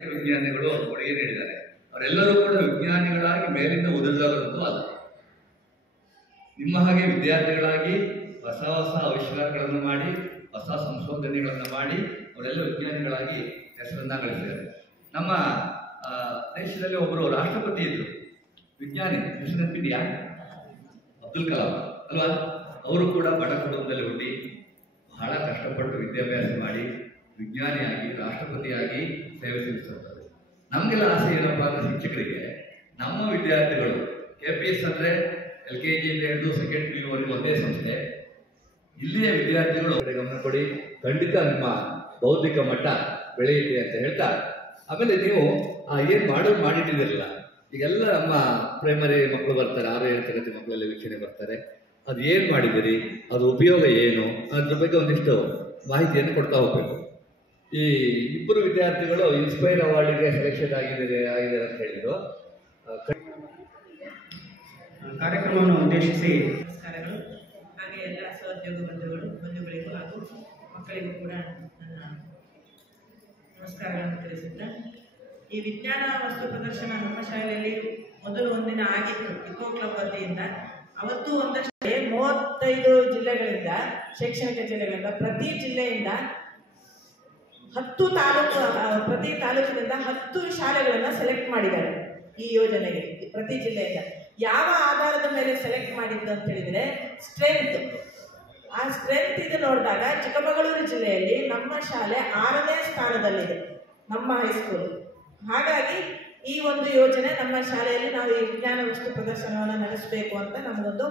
ವಿಜ್ಞಾನಿಗಳು ಕೊಡುಗೆ ನೀಡಿದ್ದಾರೆ. ಅವರೆಲ್ಲರೂ ಕೂಡ ವಿಜ್ಞಾನಿಗಳಾಗಿ ಮೇಲಿಂದ ಉದುರಿದವರಂತೂ ಅಲ್ಲ. ನಿಮ್ಮ ಹಾಗೆ ವಿದ್ಯಾರ್ಥಿಗಳಾಗಿ ಹೊಸ ಹೊಸ ಆವಿಷ್ಕಾರಗಳನ್ನು ಮಾಡಿ, ಹೊಸ ಸಂಶೋಧನೆಗಳನ್ನು ಮಾಡಿ ಅವರೆಲ್ಲ ವಿಜ್ಞಾನಿಗಳಾಗಿ ಹೆಸರನ್ನ ಗಳಿಸಿದ್ದಾರೆ. ನಮ್ಮ ದೇಶದಲ್ಲಿ ಒಬ್ಬರು ರಾಷ್ಟ್ರಪತಿ ಇದ್ರು, ವಿಜ್ಞಾನಿ, ಹೆಸರು ನೆನಪಿದೆಯಾ? ಅಬ್ದುಲ್ ಕಲಾಂ ಅಲ್ವಾ? ಅವರು ಕೂಡ ಬಡ ಕುಟುಂಬದಲ್ಲಿ ಹುಟ್ಟಿ ಬಹಳ ಕಷ್ಟಪಟ್ಟು ವಿದ್ಯಾಭ್ಯಾಸ ಮಾಡಿ ವಿಜ್ಞಾನಿಯಾಗಿ ರಾಷ್ಟ್ರಪತಿಯಾಗಿ ಸೇವೆ ಸಲ್ಲಿಸುತ್ತಾರೆ. ನಮಗೆಲ್ಲ ಆಸೆ ಏನಪ್ಪ ಅಂದ್ರೆ ಶಿಕ್ಷಕರಿಗೆ ನಮ್ಮ ವಿದ್ಯಾರ್ಥಿಗಳು KPS ಅಂದರೆ LKG ಇಂದ ಹಿಡಿದು ಸೆಕೆಂಡ್ PU ವರೆಗೂ ಒಂದೇ ಸಂಸ್ಥೆ, ಇಲ್ಲಿಯ ವಿದ್ಯಾರ್ಥಿಗಳು ಗಮನ ಕೊಡಿ, ಖಂಡಿತ ನಿಮ್ಮ ಬೌದ್ಧಿಕ ಮಟ್ಟ ಬೆಳೆಯುತ್ತೆ ಅಂತ ಹೇಳ್ತಾ, ಆಮೇಲೆ ನೀವು ಏನು ಮಾಡೋದು ಮಾಡಿಟ್ಟಿದ್ದೀರಲ್ಲ, ಈಗೆಲ್ಲ ನಮ್ಮ ಪ್ರೈಮರಿ ಮಕ್ಕಳು ಬರ್ತಾರೆ, 6-7 ತರಗತಿ ಮಕ್ಕಳೆಲ್ಲ ವೀಕ್ಷಣೆ ಬರ್ತಾರೆ. ಅದು ಏನು ಮಾಡಿದ್ದೀರಿ, ಅದು ಉಪಯೋಗ ಏನು, ಅದ್ರ ಬಗ್ಗೆ ಒಂದಿಷ್ಟು ಮಾಹಿತಿಯನ್ನು ಕೊಡ್ತಾ ಹೋಗ್ಬೇಕು. ಈ ಇಬ್ಬರು ವಿದ್ಯಾರ್ಥಿಗಳು ಇನ್ಸ್ಪೈರ್ ಅವಾರ್ಡ್ಗೆ ಸೆಲೆಕ್ಷನ್ ಆಗಿದೆ ಅಂತ ಹೇಳಿದ್ರು. ಕಾರ್ಯಕ್ರಮವನ್ನು ಉದ್ದೇಶಿಸಿ ನಮಸ್ಕಾರಗಳು. ಹಾಗೆ ಎಲ್ಲ ಸಹೋದ್ಯೋಗ ಬಂಧುಗಳಿಗೂ ಹಾಗೂ ಮಕ್ಕಳಿಗೂ ಕೂಡ ನನ್ನ ನಮಸ್ಕಾರಗಳನ್ನು ತಿಳಿಸುತ್ತಾ, ಈ ವಿಜ್ಞಾನ ವಸ್ತು ಪ್ರದರ್ಶನ ನಮ್ಮ ಶಾಲೆಯಲ್ಲಿ ಮೊದಲು ಒಂದಿನ ಆಗಿತ್ತು ಇಕೋ ಕ್ಲಬ್ ವತಿಯಿಂದ. ಅವತ್ತು ಒಂದಷ್ಟು 35 ಜಿಲ್ಲೆಗಳಿಂದ, ಶೈಕ್ಷಣಿಕ ಜಿಲ್ಲೆಗಳಿಂದ, ಪ್ರತಿ ಜಿಲ್ಲೆಯಿಂದ 10 ತಾಲೂಕು, ಪ್ರತಿ ತಾಲೂಕಿನಿಂದ 10 ಶಾಲೆಗಳನ್ನು ಸೆಲೆಕ್ಟ್ ಮಾಡಿದ್ದಾರೆ ಈ ಯೋಜನೆಗೆ. ಪ್ರತಿ ಜಿಲ್ಲೆಯಿಂದ ಯಾವ ಆಧಾರದ ಮೇಲೆ ಸೆಲೆಕ್ಟ್ ಮಾಡಿದ್ದು ಅಂತ ಹೇಳಿದರೆ ಸ್ಟ್ರೆಂತ್. ಆ ಸ್ಟ್ರೆಂತ್ ಇದು ನೋಡಿದಾಗ ಚಿಕ್ಕಮಗಳೂರು ಜಿಲ್ಲೆಯಲ್ಲಿ ನಮ್ಮ ಶಾಲೆ 6ನೇ ಸ್ಥಾನದಲ್ಲಿದೆ, ನಮ್ಮ ಹೈಸ್ಕೂಲ್. ಹಾಗಾಗಿ ಈ ಒಂದು ಯೋಜನೆ ನಮ್ಮ ಶಾಲೆಯಲ್ಲಿ ನಾವು ಈ ವಿಜ್ಞಾನ ವಸ್ತು ಪ್ರದರ್ಶನವನ್ನು ನಡೆಸಬೇಕು ಅಂತ ನಮಗೊಂದು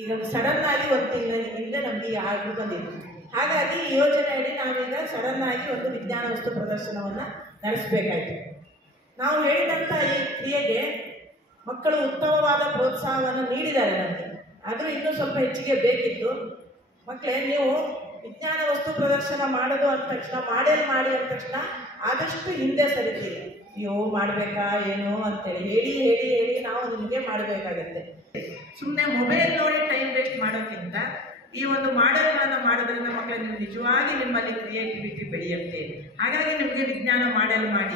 ಈಗ ಸಡನ್ ಆಗಿ ಒಂದು ತಿಂಗಳ ಹಿಂದೆ ನಮಗೆ ಈ ಆರ್ಡರ್ ಬಂದಿದೆ. ಹಾಗಾಗಿ ಈ ಯೋಜನೆಯಲ್ಲಿ ನಾವೀಗ ಸಡನ್ ಆಗಿ ಒಂದು ವಿಜ್ಞಾನ ವಸ್ತು ಪ್ರದರ್ಶನವನ್ನು ನಡೆಸಬೇಕಾಯಿತು. ನಾವು ಹೇಳಿದಂಥ ಈ ಕ್ರಿಯೆಗೆ ಮಕ್ಕಳು ಉತ್ತಮವಾದ ಪ್ರೋತ್ಸಾಹವನ್ನು ನೀಡಿದ್ದಾರೆ ನಮಗೆ, ಆದರೂ ಇನ್ನೂ ಸ್ವಲ್ಪ ಹೆಚ್ಚಿಗೆ ಬೇಕಿತ್ತು. ಮಕ್ಕಳೇ, ನೀವು ವಿಜ್ಞಾನ ವಸ್ತು ಪ್ರದರ್ಶನ ಮಾಡೋದು ಅಂದ ತಕ್ಷಣ ಮಾಡಿ ಅಂದ ತಕ್ಷಣ ಆದಷ್ಟು ಹಿಂದೆ ಸರಿತೀರಿ. ನೀವು ಮಾಡಬೇಕಾ ಏನು ಅಂತೇಳಿ ಹೇಳಿ ನಾವು ನಿಮಗೆ ಮಾಡಬೇಕಾಗತ್ತೆ. ಸುಮ್ಮನೆ ಮೊಬೈಲ್ ನೋಡಿ ಟೈಮ್ ವೇಸ್ಟ್ ಮಾಡೋಕ್ಕಿಂತ ಈ ಒಂದು ಮಾಡೆಲ್ಗಳನ್ನು ಮಾಡೋದ್ರಿಂದ ಮಕ್ಕಳು ನಿಜವಾಗಿ ನಿಮ್ಮಲ್ಲಿ ಕ್ರಿಯೇಟಿವಿಟಿ ಬೆಳೆಯುತ್ತೆ. ಹಾಗಾಗಿ ನಿಮಗೆ ವಿಜ್ಞಾನ ಮಾಡೆಲ್ ಮಾಡಿ